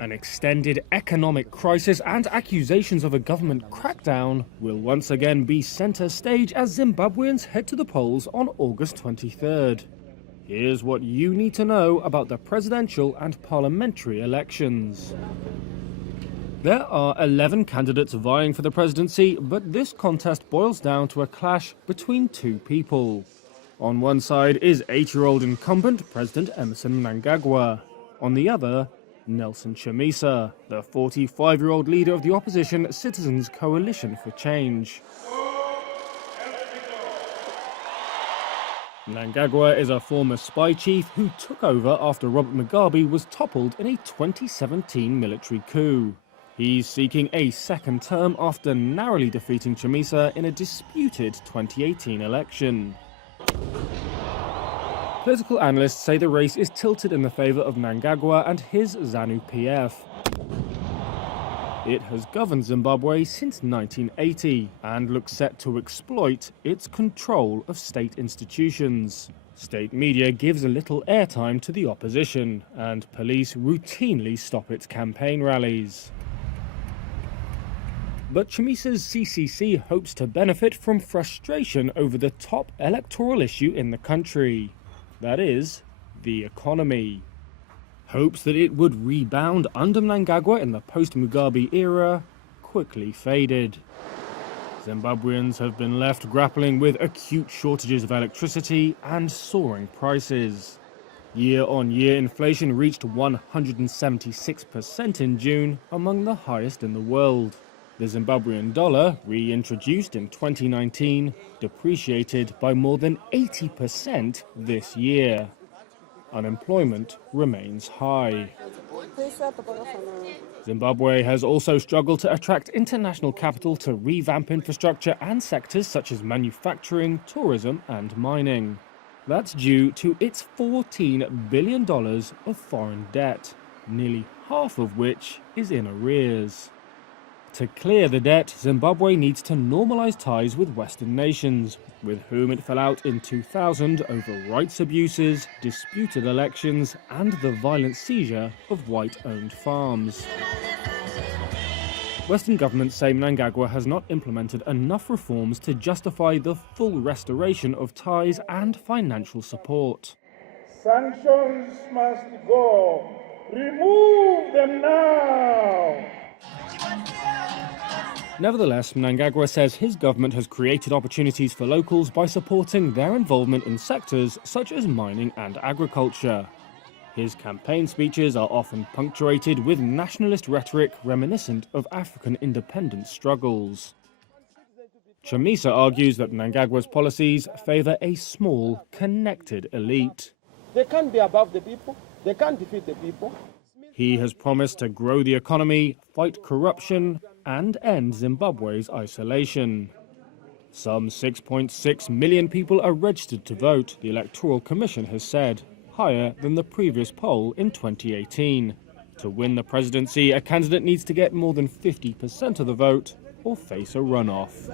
An extended economic crisis and accusations of a government crackdown will once again be centre stage as Zimbabweans head to the polls on August 23rd. Here's what you need to know about the presidential and parliamentary elections. There are 11 candidates vying for the presidency, but this contest boils down to a clash between two people. On one side is 8-year-old incumbent President Emmerson Mnangagwa. On the other, Nelson Chamisa, the 45-year-old leader of the opposition Citizens Coalition for Change. Mnangagwa is a former spy chief who took over after Robert Mugabe was toppled in a 2017 military coup. He's seeking a second term after narrowly defeating Chamisa in a disputed 2018 election. Political analysts say the race is tilted in the favour of Mnangagwa and his ZANU-PF. It has governed Zimbabwe since 1980 and looks set to exploit its control of state institutions. State media gives a little airtime to the opposition, and police routinely stop its campaign rallies. But Chamisa's CCC hopes to benefit from frustration over the top electoral issue in the country. That is, the economy. Hopes that it would rebound under Mnangagwa in the post-Mugabe era quickly faded. Zimbabweans have been left grappling with acute shortages of electricity and soaring prices. Year-on-year inflation reached 176% in June, among the highest in the world. The Zimbabwean dollar, reintroduced in 2019, depreciated by more than 80% this year. Unemployment remains high. Zimbabwe has also struggled to attract international capital to revamp infrastructure and sectors such as manufacturing, tourism and mining. That's due to its $14 billion of foreign debt, nearly half of which is in arrears. To clear the debt, Zimbabwe needs to normalise ties with Western nations, with whom it fell out in 2000 over rights abuses, disputed elections, and the violent seizure of white-owned farms. Western governments say Mnangagwa has not implemented enough reforms to justify the full restoration of ties and financial support. Sanctions must go. Remove them now. Nevertheless, Mnangagwa says his government has created opportunities for locals by supporting their involvement in sectors such as mining and agriculture. His campaign speeches are often punctuated with nationalist rhetoric reminiscent of African independence struggles. Chamisa argues that Mnangagwa's policies favour a small, connected elite. They can't be above the people. They can't defeat the people. He has promised to grow the economy, fight corruption, and end Zimbabwe's isolation. Some 6.6 million people are registered to vote, the Electoral Commission has said, higher than the previous poll in 2018. To win the presidency, a candidate needs to get more than 50% of the vote or face a runoff.